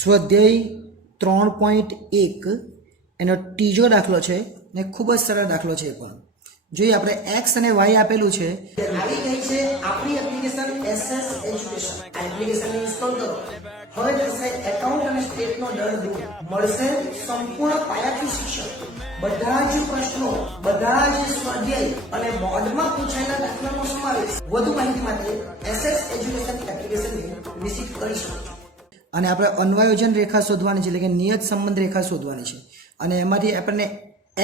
સ્વાધ્યાય 3.1 એનો ત્રીજો દાખલો છે ને ખૂબ જ સરળ દાખલો છે. પણ જોઈએ આપણે x અને y આપેલું છે. આવી ગઈ છે આપણી એપ્લિકેશન SS એજ્યુકેશન. આ એપ્લિકેશન ઇન્સ્ટોલ કરો. હવે થશે એકાઉન્ટ અને સ્ટેટનો દર દૂર. મળશે સંપૂર્ણ પાયાથી શિક્ષણ. બધા જ પ્રશ્નો, બધા જ સ્વાધ્યાય અને બોર્ડમાં પૂછાયેલા દાખલાનો સમાવેશ. વધુ માહિતી માટે SS એજ્યુકેશન એપ્લિકેશનને વિઝિટ કરી શકો છો. અને આપણે અન્વયોજન રેખા શોધવાની છે, એટલે કે નિયત સંબંધ રેખા શોધવાની છે. અને એમાંથી આપણને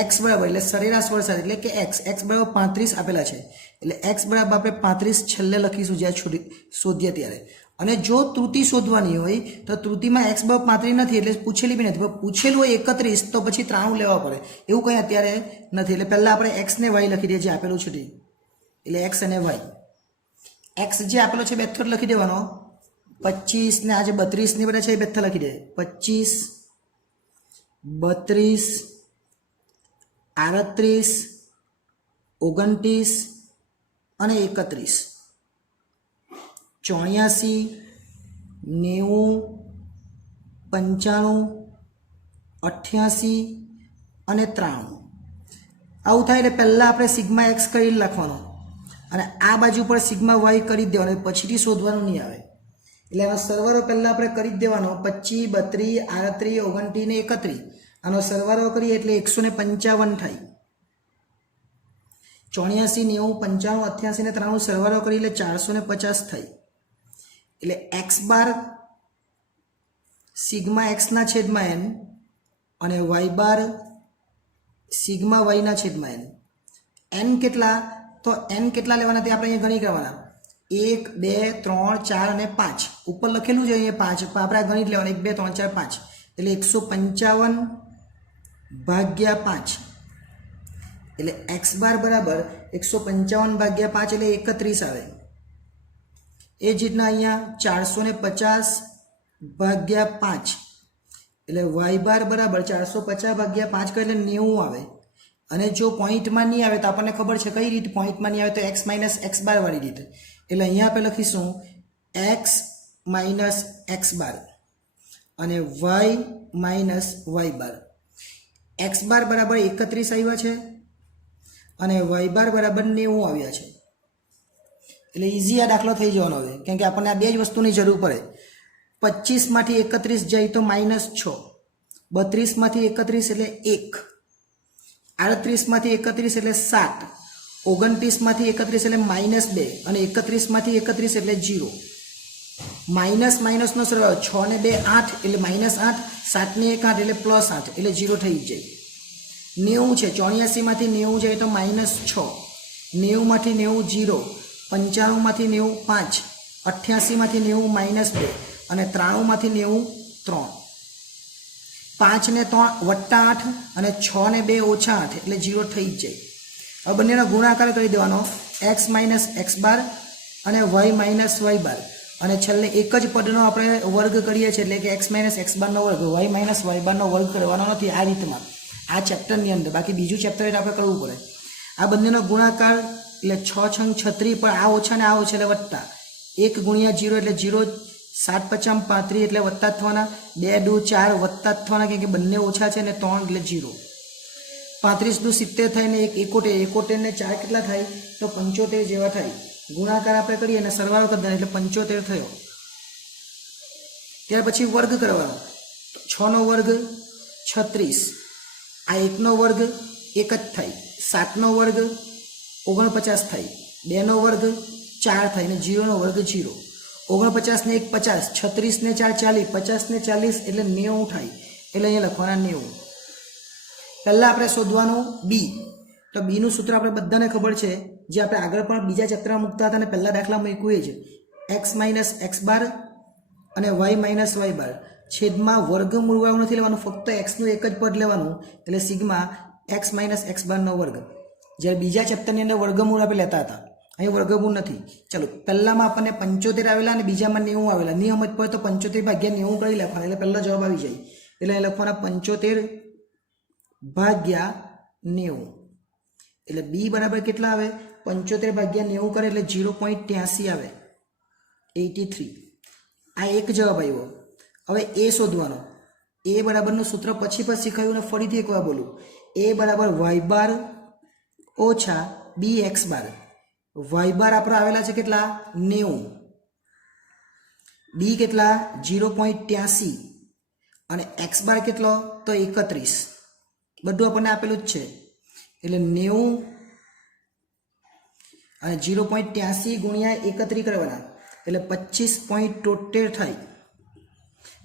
x બરાબર એટલે સરેરાશ વરસાદ એટલે કે x બરાબર 35 આપેલા છે. એટલે x બરાબર આપણે 35 છેલ્લે લખીશું જ્યારે શોધીએ ત્યારે. અને જો ત્રુટિ શોધવાની હોય તો ત્રુટિમાં x બરાબર 35 નથી, એટલે પૂછેલી બી નથી. પૂછેલું હોય 31 તો પછી 93 લેવા પડે. એવું કંઈ અત્યારે નથી. એટલે પહેલાં આપણે x ને y લખી દઈએ જે આપેલું છે તે. એટલે x અને y. x જે આપેલો છે બે થર લખી દેવાનો. 25 ને આજે 32 ની બધા છે એ બે થર લખી દે. 25 32 38 29 અને 31 84 90 95 88 અને 93. આવું થાય એટલે પહેલાં આપણે સિગ્મા એક્સ કરી લખવાનો અને આ બાજુ પર સિગ્મા વાય કરી દેવાનો. પછીથી શોધવાનું નહીં આવે. એટલે આનો સરવાળો પહેલાં આપણે કરી જ દેવાનો. 25 32 38 29 ને 31. આનો સરવાળો કરીએ એટલે 155 થાય. 84 90 95 88 ને 93 સરવાળો કરી એટલે 450 થાય. એટલે x બાર સિગ્મા x ના છેદમાં n અને y બાર સિગ્મા y ના છેદમાં n. n કેટલા? તો n કેટલા લેવાના તે આપણે અહીંયા ગણી કરવાના. 1 2 3 4 અને 5 ઉપર લખેલું છે અહીંયા 5 આપણે આ ગણિત લેવાના. 1 2 3 4 5 એટલે 155 ભાગ્યા 5 એટલે x બાર બરાબર 155 ભાગ્યા 5 એટલે 31 આવે. એ જ રીતના અહીંયા 450 ભાગ્યા 5 એટલે y બાર બરાબર 450 ભાગ્યા 5 કરે એટલે 90 આવે. અને જો પોઈન્ટમાં નહીં આવે તો આપણને ખબર છે કઈ રીત પોઈન્ટમાં નહીં આવે તો x માઇનસ x બાર વાળી રીત. એટલે અહીંયા આપણે લખીશું x માઇનસ x બાર અને y માઇનસ y બાર. x બાર બરાબર 31 આવ્યા છે અને y બાર બરાબર 90 આવ્યા છે. એટલે ઇઝી આ દાખલો થઈ જવાનો હવે, કેમ કે આપણને આ બે જ વસ્તુની જરૂર પડે. 25 માંથી 31 જાય તો -6, 32 માંથી 31 એટલે 1, 38 માંથી 31 એટલે 7, 29 માંથી 31 એટલે -2 અને 31 માંથી 31 એટલે 0. માઇનસ માઇનસનો સરવાળો 6 ને 2 8 એટલે -8, 7 ને 1 8 એટલે +8 એટલે 0 થઈ જાય. 90 છે, 84 માંથી 90 જાય તો -6, 90 માંથી 90 0, 95 માંથી 90 5, 88 માંથી 90 -2 અને 93 માંથી 90 3. 5 ને 3 વત્તા 8 અને 6 ને 2 ઓછા 8 એટલે 0 થઈ જ જાય. હવે બંનેનો ગુણાકાર કરી દેવાનો. x માઇનસ x બાર અને y માઇનસ y બાર અને છેલ્લે એક જ પદનો આપણે વર્ગ કરીએ છીએ એટલે કે x માઇનસ x બારનો વર્ગ y માઇનસ y બારનો વર્ગ કરવાનો નથી આ રીતમાં આ ચેપ્ટરની અંદર. બાકી બીજું ચેપ્ટર એટલે આપણે કરવું પડે. આ બંનેનો ગુણાકાર એટલે 6 છંગ 36 પર આ ઓછા ને આ ઓછા એટલે વત્તા. 1 ગુણ્યા 0 એટલે 0, 7 5 35 એટલે વત્તા જ થવાના. 2 2 4 વત્તા જ થવાના કેમ કે બંને ઓછા છે ને 3 એટલે 0. 35 દુ 70 થાય ને 1 71 ને 4 કેટલા થાય તો 75 જેવા થાય. ગુણાકાર આપણે કરીએ અને સરવાળો કરી દેવાનો એટલે 75 થયો. ત્યાર પછી વર્ગ કરવાનો. 6 નો વર્ગ 36, આ 1 નો વર્ગ 1 જ થાય, 7 નો વર્ગ 49 થાય, 2 નો વર્ગ 4 થાય ને 0 નો વર્ગ 0. 49 ને 1 50, 36 ને 4 40, 50 ને 40 એટલે 90 થાય. એટલે અહીંયા લખવાના 90. પહેલાં આપણે શોધવાનું b. તો b નું સૂત્ર આપણે બધાને ખબર છે, જે આપણે આગળ પણ બીજા ચેપ્ટરમાં મૂકતા હતા અને પહેલા દાખલા મૂક્યું એ છે. x માઇનસ x બાર અને y માઇનસ y બાર છેદમાં વર્ગમૂળ વાળું નથી લેવાનું, ફક્ત x નું એક જ પદ લેવાનું એટલે સિગ્મા x માઇનસ x બારનો વર્ગ. જ્યારે બીજા ચેપ્ટરની અંદર વર્ગમૂળ આપણે લેતા હતા, અહીં વર્ગમૂળ નથી. ચલો પહેલામાં આપણને 75 આવેલા અને બીજામાં 90 આવેલા. નિયમ જ પડે તો 75 ભાગ્યા 90 કરી લખવાના એટલે પહેલો જવાબ આવી જાય. એટલે અહીં લખવાના 75 ભાગ્યા 90 એટલે b બરાબર કેટલા આવે 75 ભાગ્યા 90 કરે એટલે 0.83 આવે 83. આ એક જવાબ આવ્યો. હવે એ શોધવાનો. એ બરાબરનું સૂત્ર પછી પણ શીખાયું ને ફરીથી એકવાર બોલું. એ બરાબર વાય બાર ઓછા બી એક્સ બાર. વાય બાર આપણે આવેલા છે કેટલા 90, બી કેટલા 0.83 અને એક્સ બાર કેટલો તો 31. બધું આપણને આપેલું જ છે એટલે 90 અને 0.83 ગુણ્યા 31 કરવાના એટલે 25.73 થાય.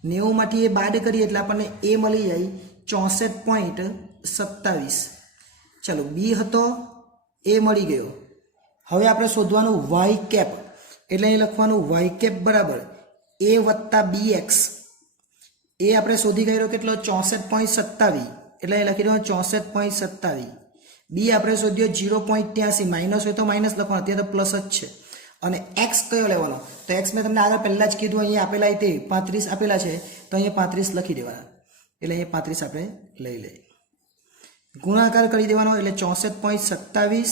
90 માંથી એ બાદ કરીએ એટલે આપણને એ મળી જાય 64.27. ચાલો બી હતો એ મળી ગયો. હવે આપણે શોધવાનું વાય કેપ એટલે અહીં લખવાનું વાય કેપ બરાબર એ વત્તા બી એક્સ. એ આપણે શોધી કાઢ્યો કેટલો 64.27 એટલે અહીં લખી દેવાનું 64.27. બી આપણે શોધ્યો 0.83, માઇનસ હોય તો માઇનસ લખવાનું, અત્યારે તો પ્લસ જ છે. અને એક્સ કયો લેવાનો તો એક્સ મેં તમને આગળ પહેલાં જ કીધું અહીંયા આપેલા તે 35 આપેલા છે તો અહીંયા 35 લખી દેવાના એટલે અહીંયા 35 આપણે લઈ લઈએ. ગુણાકાર કરી દેવાનો એટલે 64.27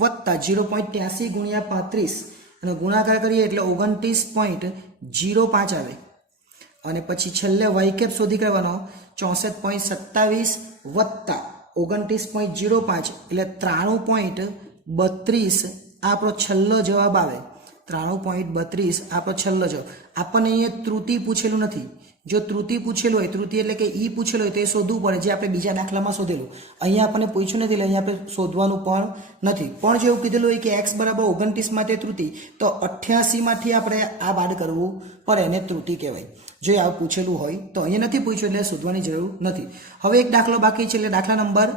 વત્તા 0.83 ગુણ્યા 35 અને ગુણાકાર કરીએ એટલે 29.05 આવે. અને પછી છેલ્લે વાય કેપ શોધી કાઢવાનો 64.27 વત્તા 29.05 એટલે 93.32 આપણો છેલ્લો જવાબ આવે. 93.32 આપણો છેલ્લો જવાબ. આપણને અહીંયા ત્રુટિ પૂછેલું નથી. જો ત્રુટિ પૂછેલું હોય, ત્રુટિ એટલે કે ઈ પૂછેલું હોય તો એ શોધવું પડે, જે આપણે બીજા દાખલામાં શોધેલું. અહીંયા આપણને પૂછ્યું નથી એટલે અહીંયા આપણે શોધવાનું પણ નથી. પણ જો એવું કીધેલું હોય કે એક્સ બરાબર 29 માટે ત્રુટિ તો 88 માંથી આપણે આ બાદ કરવું પડે, એને ત્રુટિ કહેવાય. જો આવું પૂછેલું હોય તો અહીંયા નથી પૂછ્યું એટલે શોધવાની જરૂર નથી. હવે એક દાખલો બાકી છે એટલે દાખલા નંબર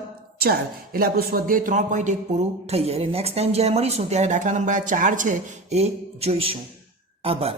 4 એટલે આપણું સ્વાધ્યાય 3.1 પૂરું થઈ જાય. એટલે નેક્સ્ટ ટાઈમ જ્યારે મળીશું ત્યારે દાખલા નંબર 4 છે એ જોઈશું. આભાર.